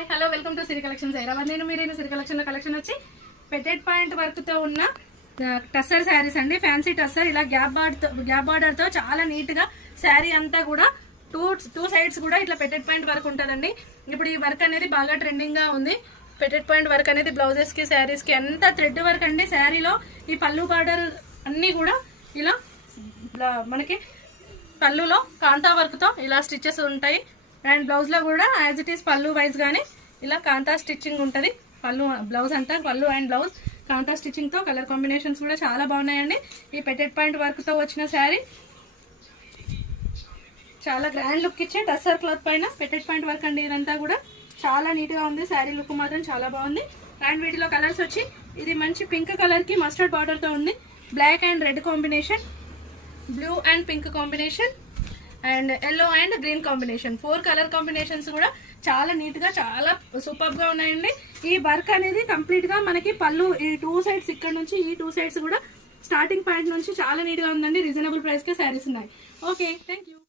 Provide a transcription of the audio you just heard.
Hi hello welcome to Siri collections Hyderabad. నేను మీరు సిరి collection వచ్చి పెటెడ్ పాయింట్ వర్క్ తో ఉన్న టస్సర్ శారీస్ అండి. ఫ్యాన్సీ టస్సర్ ఇలా గ్యాప్ బార్డర్ తో చాలా నీట్ గా శారీ అంతా కూడా టూ సైడ్స్ కూడా ఇట్లా పెటెడ్ పాయింట్ వర్క్ ఉంటుందండి. ఇప్పుడు ఈ వర్క్ అనేది బాగా ట్రెండింగ్ గా ఉంది. పెటెడ్ పాయింట్ వర్క్ అనేది బ్లౌజెస్ కి శారీస్ కి ఎంత థ్రెడ్ వర్క్ అండి. శారీలో ఈ పళ్ళు బార్డర్ అన్ని కూడా ఇలా మనకి పళ్ళులో కాంతా వర్క్ తో ఇలా స్టిచెస్ ఉంటాయి. అండ్ బ్లౌజ్ లో కూడా యాజ్ ఇట్ ఈస్ పళ్ళు వైజ్ గానే ఇలా కాంతా స్టిచ్చింగ్ ఉంటుంది. పళ్ళు బ్లౌజ్ అంతా పళ్ళు అండ్ బ్లౌజ్ కాంతా స్టిచ్చింగ్ తో కలర్ కాంబినేషన్స్ కూడా చాలా బాగున్నాయండి. ఈ పెటెడ్ పాయింట్ వర్క్ తో వచ్చిన శారీ చాలా గ్రాండ్ లుక్ ఇచ్చే టస్సర్ క్లాత్ పైన పెటెడ్ పాయింట్ వర్క్ అండి. ఇదంతా కూడా చాలా నీట్ గా ఉంది. శారీ లుక్ మాత్రం చాలా బాగుంది. అండ్ వీటిలో కలర్స్ వచ్చి ఇది మంచి పింక్ కలర్ కి మస్టర్డ్ బార్డర్ తో ఉంది. Black and red combination, blue and pink combination and yellow and green combination. 4 colour combinations కూడా చాలా నీట్ గా చాలా సూపర్ గా ఉన్నాయండి. ఈ వర్క్ అనేది కంప్లీట్ గా మనకి పళ్ళు ఈ 2 సైడ్స్ ఇక్కడ నుంచి ఈ 2 సైడ్స్ కూడా స్టార్టింగ్ పాయింట్ నుంచి చాలా నీట్ గా ఉందండి. రీజనబుల్ ప్రైస్ కే శారీస్ ఉన్నాయి. Okay, thank you.